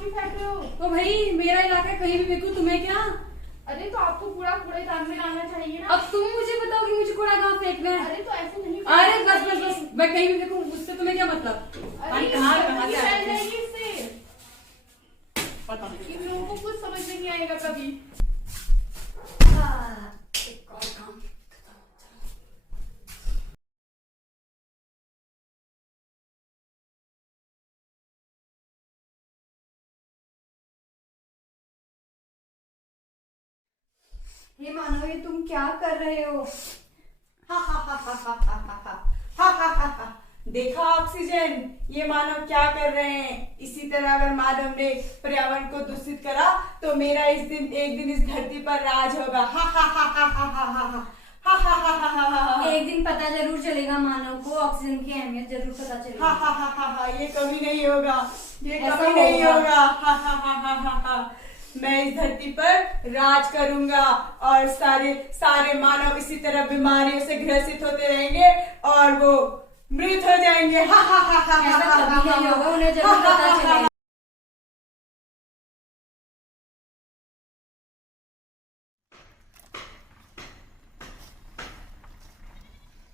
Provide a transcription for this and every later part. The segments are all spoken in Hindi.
क्यों फेंक रहे हो? तो भाई मेरा इलाका है, कहीं भी फेंकू, तुम्हें क्या? अरे तो आपको कूड़ा कूड़ेदान में डालना चाहिए ना। अब तुम मुझे बताओ कि मुझे कूड़ा कहाँ फेंकना है? अरे तो ऐसे नहीं। अरे बस बस बस, मैं कहीं भी फेंकूं, उससे तुम्हें क्या मतलब? अरे कहाँ से फैल आते हैं? जाएगी इससे। पता नहीं। इन लोगों को कुछ समझ में नहीं आएगा कभी। एक और काम। हे मानव, ये तुम क्या कर रहे हो? हा हा हा हा हा हा हा हा हा हा हा। देखा ऑक्सीजन, ये मानव क्या कर रहे हैं। इसी तरह अगर मानव ने पर्यावरण को दूषित करा तो मेरा एक दिन इस धरती पर राज होगा। हा हा हा हा हा हा हा हा हा हा हा हा हा हा। एक दिन पता जरूर चलेगा मानव को, ऑक्सीजन की अहमियत जरूर पता हा चलेगा। हा हा हा हा, ये कभी नहीं होगा, ये ऐसा कभी नहीं होगा। होगा। हा हा हा हा हा हा। मैं इस धरती पर राज करूंगा और सारे सारे मानव इसी तरह बीमारियों से ग्रसित होते रहेंगे और वो मृत हो जाएंगे। हा हा हा हा हा ऐसा हा कभी नहीं होगा, उन्हें जरूर हा, हा, पता हा, हा, चलेगा।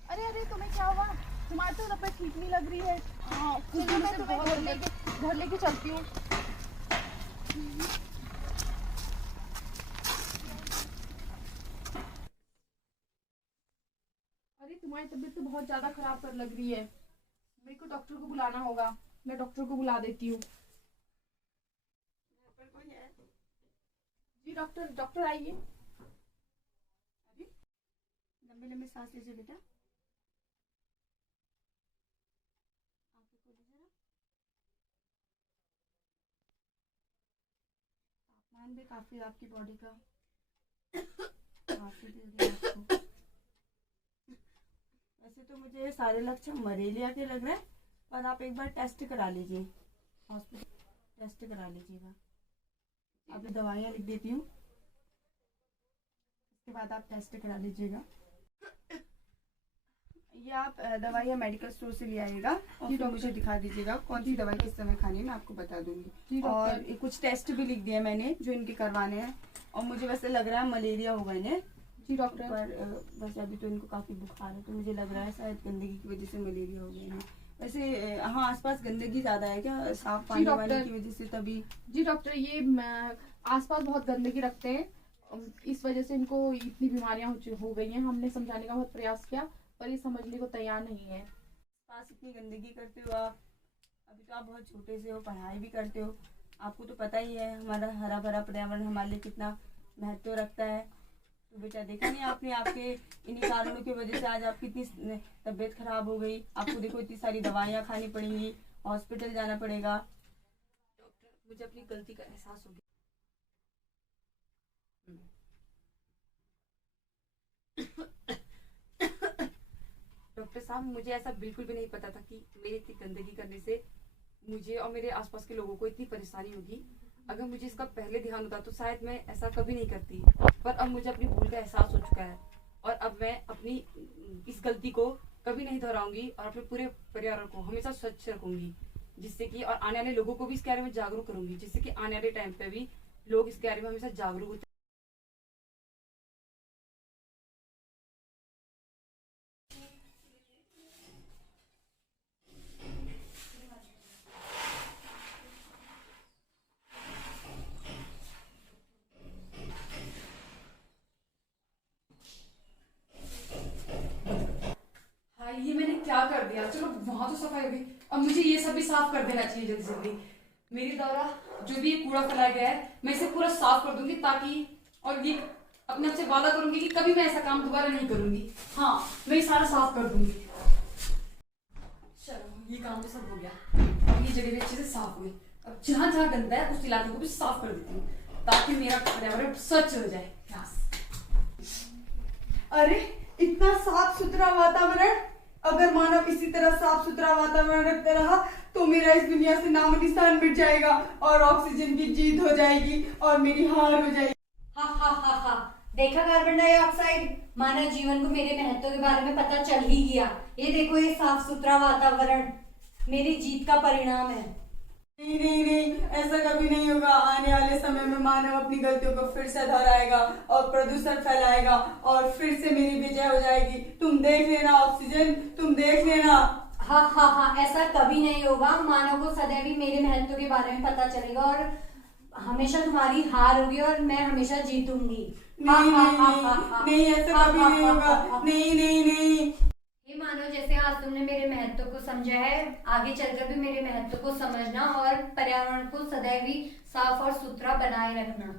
अरे अरे तुम्हें क्या हुआ? तुम्हारी तो तबीयत ठीक नहीं लग रही है। हाँ, चलो मैं तुम्हें घर लेके चलती हूँ। अरे तुम्हारी तबीयत तो बहुत ज्यादा खराब कर लग रही है। मेरे को डॉक्टर को बुलाना होगा। मैं डॉक्टर को बुला देती हूँ। जी डॉक्टर, डॉक्टर आइए। लंबे लंबे सांस लीजिए बेटा। आंखें खोलिए जरा। तापमान भी काफी आपकी बॉडी का काफी दे दिया आपको। वैसे तो मुझे सारे लक्षण मलेरिया के लग रहे हैं, पर आप एक बार टेस्ट करा लीजिए, हॉस्पिटल टेस्ट करा लीजिएगा। अभी दवाइयाँ लिख देती हूँ, उसके बाद आप टेस्ट करा लीजिएगा। ये आप दवाइयाँ मेडिकल स्टोर से ले आइएगा और फिर मुझे दिखा दीजिएगा कौन सी दवाई किस समय खानी है, मैं आपको बता दूंगी। और कुछ टेस्ट भी लिख दिया मैंने जो इनके करवाने हैं, और मुझे वैसे लग रहा है मलेरिया होगा इन्हें। जी डॉक्टर। पर वैसे अभी तो इनको काफी बुखार है, तो मुझे लग रहा है शायद गंदगी की वजह से मलेरिया हो गया है। वैसे हाँ, आसपास गंदगी ज्यादा है क्या, साफ पानी वानी की वजह से तभी? जी डॉक्टर, ये आसपास बहुत गंदगी रखते हैं, इस वजह से इनको इतनी बीमारियां हो गई हैं। हमने समझाने का बहुत प्रयास किया पर ये समझने को तैयार नहीं है। पास इतनी गंदगी करते हो आप, अभी तो आप बहुत छोटे से हो, पढ़ाई भी करते हो, आपको तो पता ही है हमारा हरा भरा पर्यावरण हमारे लिए कितना महत्व रखता है। तो बेटा देखा नहीं आपने, आपके इन्हीं कारणों की वजह से आज आपकी इतनी तबीयत खराब हो गई। आपको देखो इतनी सारी दवाइयाँ खानी पड़ेंगी, हॉस्पिटल जाना पड़ेगा। डॉक्टर, मुझे अपनी गलती का एहसास हो गया। डॉक्टर साहब, मुझे ऐसा बिल्कुल भी नहीं पता था कि मेरी इतनी गंदगी करने से मुझे और मेरे आसपास के लोगों को इतनी परेशानी होगी। अगर मुझे इसका पहले ध्यान होता तो शायद मैं ऐसा कभी नहीं करती। पर अब मुझे अपनी भूल का एहसास हो चुका है और अब मैं अपनी इस गलती को कभी नहीं दोहराऊंगी और अपने पूरे पर्यावरण को हमेशा स्वच्छ रखूंगी, जिससे कि और आने वाले लोगों को भी इसके बारे में जागरूक करूंगी, जिससे कि आने वाले टाइम पे भी लोग इसके बारे में हमेशा जागरूक होते। हाँ, ये मैंने क्या कर दिया। चलो वहां तो सफाई हो गई, अब मुझे ये सब भी साफ कर देना चाहिए जल्दी जल्दी। मेरे द्वारा जो भी ये कूड़ा फैलाया गया है मैं इसे पूरा साफ कर दूंगी, ताकि और ये अपने आप से वादा करूंगी कि कभी मैं ऐसा काम दोबारा नहीं करूंगी। हाँ, मैं ये सारा साफ कर दूंगी। चलो ये काम तो सब हो गया, अब ये जगह भी अच्छे से साफ हो गई। अब जहाँ जहाँ गंदा है उस इलाके को भी साफ कर देती हूँ, ताकि मेरा पर्यावरण स्वच्छ हो जाए। अरे इतना साफ सुथरा वातावरण, अगर मानव इसी तरह साफ सुथरा वातावरण रखता रहा तो मेरा इस दुनिया से नामो निशान मिट जाएगा और ऑक्सीजन की जीत हो जाएगी और मेरी हार हो जाएगी। हा हा हा हा, देखा कार्बन डाइऑक्साइड, मानव जीवन को मेरे महत्व के बारे में पता चल ही गया। ये देखो, ये साफ सुथरा वातावरण मेरी जीत का परिणाम है। नहीं नहीं नहीं, ऐसा कभी नहीं होगा। आने वाले समय में मानव अपनी गलतियों को फिर से दोहराएगा और प्रदूषण फैलाएगा और फिर से मेरी विजय हो जाएगी। तुम देख लेना ऑक्सीजन, तुम देख लेना। हाँ हाँ हाँ, ऐसा कभी नहीं होगा। मानव को सदैव ही मेरे महत्व के बारे में पता चलेगा और हमेशा तुम्हारी हार होगी और मैं हमेशा जीतूंगी। नहीं नहीं नहीं नहीं, ऐसा कभी नहीं होगा। नहीं नहीं नहीं। हे मानव, जैसे आज तुमने मेरे महत्व को समझा है, आगे चलकर भी मेरे महत्व को समझना और पर्यावरण को सदैव ही साफ और सुथरा बनाए रखना।